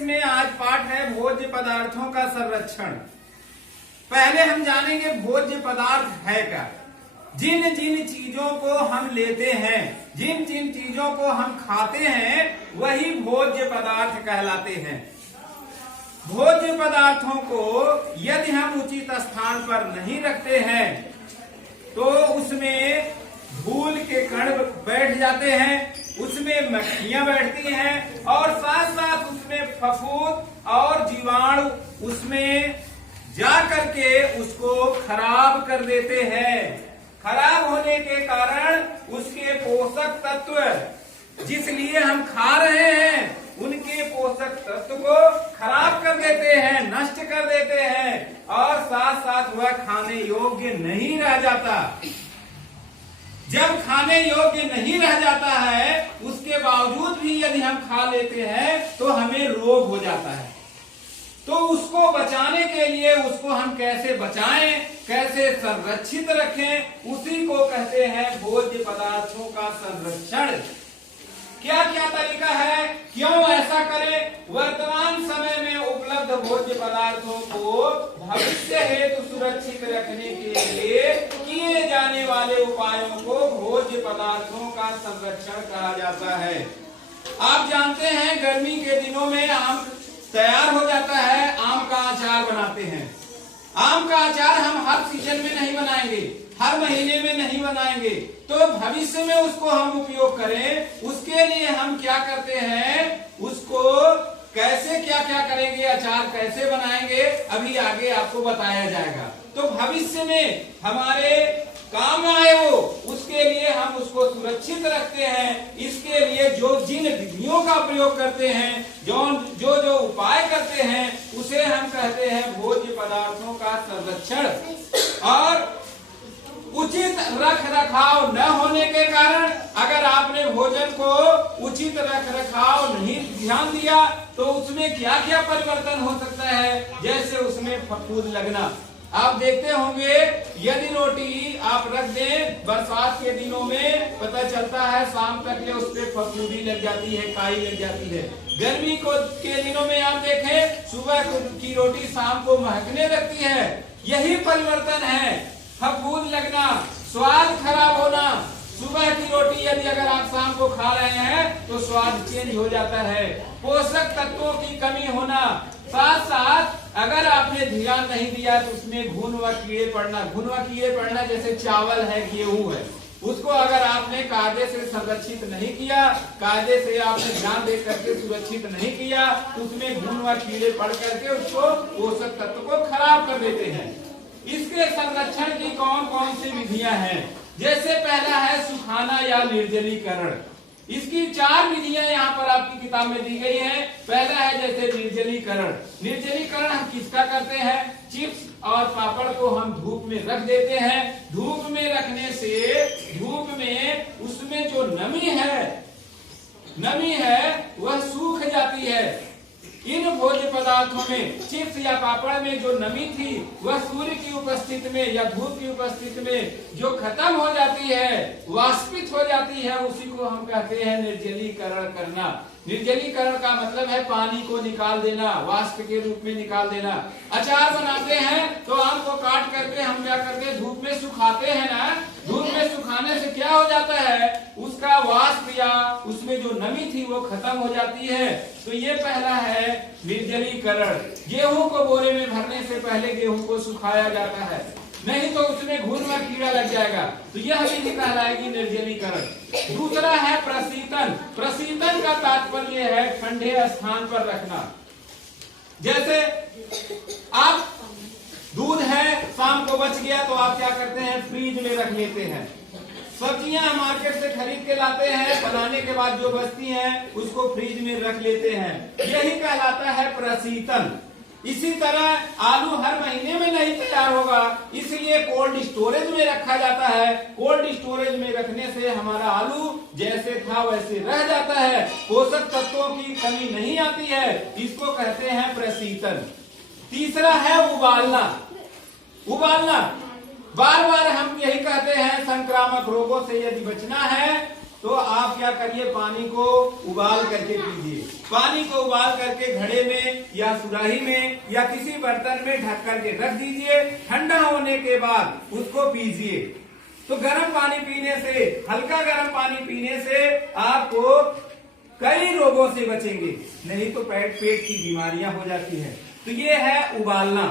में आज पाठ है भोज्य पदार्थों का संरक्षण। पहले हम जानेंगे भोज्य पदार्थ है क्या। जिन जिन चीजों को हम लेते हैं, जिन जिन चीजों को हम खाते हैं, वही भोज्य पदार्थ कहलाते हैं। भोज्य पदार्थों को यदि हम उचित स्थान पर नहीं रखते हैं तो उसमें धूल के कण बैठ जाते हैं, उसमें मक्खियां बैठती हैं और साथ साथ उसमें फफूंद और जीवाणु उसमें जा करके उसको खराब कर देते हैं। खराब होने के कारण उसके पोषक तत्व जिस लिए हम खा रहे हैं उनके पोषक तत्व को खराब कर देते हैं, नष्ट कर देते हैं और साथ साथ वह खाने योग्य नहीं रह जाता। जब खाने योग्य नहीं रह जाता है उसके बावजूद भी यदि हम खा लेते हैं तो हमें रोग हो जाता है। तो उसको बचाने के लिए उसको हम कैसे बचाएं, कैसे संरक्षित रखें, उसी को कहते हैं भोज्य पदार्थों का संरक्षण। क्या क्या तरीका है, क्यों ऐसा करें? वर्तमान समय में उपलब्ध भोज्य पदार्थों को भविष्य हेतु सुरक्षित रखने के लिए किए जाने वाले उपायों को भोज्य पदार्थों का संरक्षण कहा जाता है। आप जानते हैं गर्मी के दिनों में आम तैयार हो जाता है, आम का अचार बनाते हैं। आम का अचार हम हर सीजन में नहीं बनाएंगे, हर महीने में नहीं बनाएंगे, तो भविष्य में उसको हम उपयोग करें उसके लिए हम क्या करते हैं, उसको कैसे क्या क्या करेंगे, अचार कैसे बनाएंगे, अभी आगे आपको बताया जाएगा। तो भविष्य में हमारे काम आए वो, उसके लिए हम उसको सुरक्षित रखते हैं। इसके लिए जो जिन विधियों का प्रयोग करते हैं, जो जो उपाय करते हैं, उसे हम कहते हैं भोज्य पदार्थों का संरक्षण। और उचित रख रखाव न होने के कारण अगर आपने भोजन को उचित रख रखाव नहीं ध्यान दिया तो उसमें क्या क्या परिवर्तन हो सकता है, जैसे उसमें फफूंद लगना। आप देखते होंगे यदि रोटी आप रख दें बरसात के दिनों में पता चलता है शाम तक के उस पे फफूंदी लग जाती है, काई लग जाती है। गर्मी के दिनों में आप देखें सुबह की रोटी शाम को महकने लगती है। यही परिवर्तन है, फफूंद लगना, स्वाद खराब होना। सुबह की रोटी यदि अगर आप शाम को खा रहे हैं तो स्वाद चेंज हो जाता है, पोषक तत्वों की कमी होना। साथ साथ अगर आपने ध्यान नहीं दिया तो उसमें घुन व कीड़े पड़ना, जैसे चावल है, गेहूं है, उसको अगर आपने कायदे से संरक्षित नहीं किया, कायदे से आपने ध्यान दे करके सुरक्षित नहीं किया तो उसमें घुन व कीड़े पड़ करके उसको पोषक तत्व को खराब कर देते हैं। इसके संरक्षण की कौन कौन सी विधियां हैं? जैसे पहला है सुखाना या निर्जलीकरण। इसकी 4 विधियां यहाँ पर आपकी किताब में दी गई हैं। पहला है जैसे निर्जलीकरण। निर्जलीकरण हम किसका करते हैं? चिप्स और पापड़ को हम धूप में रख देते हैं। धूप में रखने से धूप में उसमें जो नमी है वह सूख जाती है। इन भोज्य पदार्थों में चिप्स या पापड़ में जो नमी थी वह सूर्य की उपस्थिति में या धूप की उपस्थिति में जो खत्म हो जाती है, वाष्पित हो जाती है, उसी को हम कहते हैं निर्जलीकरण करना। निर्जलीकरण का मतलब है पानी को निकाल देना, वाष्प के रूप में निकाल देना। अचार बनाते हैं तो आम को काट करके हम क्या करते हैं, धूप में सुखाते हैं ना। धूप में सुखाने से क्या हो जाता है, उसका वाष्प या उसमें जो नमी थी वो खत्म हो जाती है। तो ये पहला है निर्जलीकरण। गेहूं को बोरे में भरने से पहले गेहूं को सुखाया जाता है, नहीं तो उसमें घुन व कीड़ा लग जाएगा। तो यह विधि कहलाएगी निर्जलीकरण। दूसरा है प्रशीतन। प्रशीतन का तात्पर्य है ठंडे स्थान पर रखना। जैसे आप दूध है, शाम को बच गया तो आप क्या करते हैं, फ्रीज में रख लेते हैं। सब्जियां मार्केट से खरीद के लाते हैं, बनाने के बाद जो बचती हैं उसको फ्रीज में रख लेते हैं। यही कहलाता है प्रशीतन। इसी तरह आलू हर महीने में नहीं तैयार होगा, इसलिए कोल्ड स्टोरेज में रखा जाता है। कोल्ड स्टोरेज में रखने से हमारा आलू जैसे था वैसे रह जाता है, पोषक तत्वों की कमी नहीं आती है। इसको कहते हैं प्रशीतन। तीसरा है उबालना। बार बार हम यही कहते हैं संक्रामक रोगों से यदि बचना है तो आप क्या करिए, पानी को उबाल करके पीजिए। पानी को उबाल करके घड़े में या सुराही में या किसी बर्तन में ढक करके रख दीजिए। ठंडा होने के बाद उसको पीजिए। तो गर्म पानी पीने से, हल्का गर्म पानी पीने से आपको कई रोगों से बचेंगे, नहीं तो पेट की बीमारियां हो जाती हैं। तो ये है उबालना।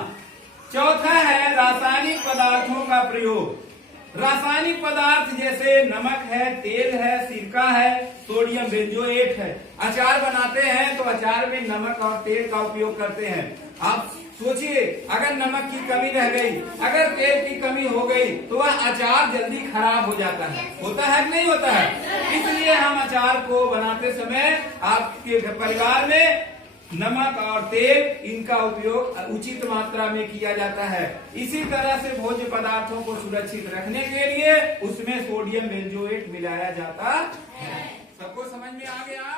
चौथा है रासायनिक पदार्थों का प्रयोग। रासायनिक पदार्थ जैसे नमक है, तेल है, सिरका है, सोडियम बेंजोएट है। अचार बनाते हैं तो अचार में नमक और तेल का उपयोग करते हैं। आप सोचिए, अगर नमक की कमी रह गई, अगर तेल की कमी हो गई तो वह अचार जल्दी खराब हो जाता है। होता है कि नहीं होता है? इसलिए हम अचार को बनाते समय आपके परिवार में नमक और तेल इनका उपयोग उचित मात्रा में किया जाता है। इसी तरह से भोज्य पदार्थों को सुरक्षित रखने के लिए उसमें सोडियम बेंजोएट मिलाया जाता है। सबको समझ में आ गया?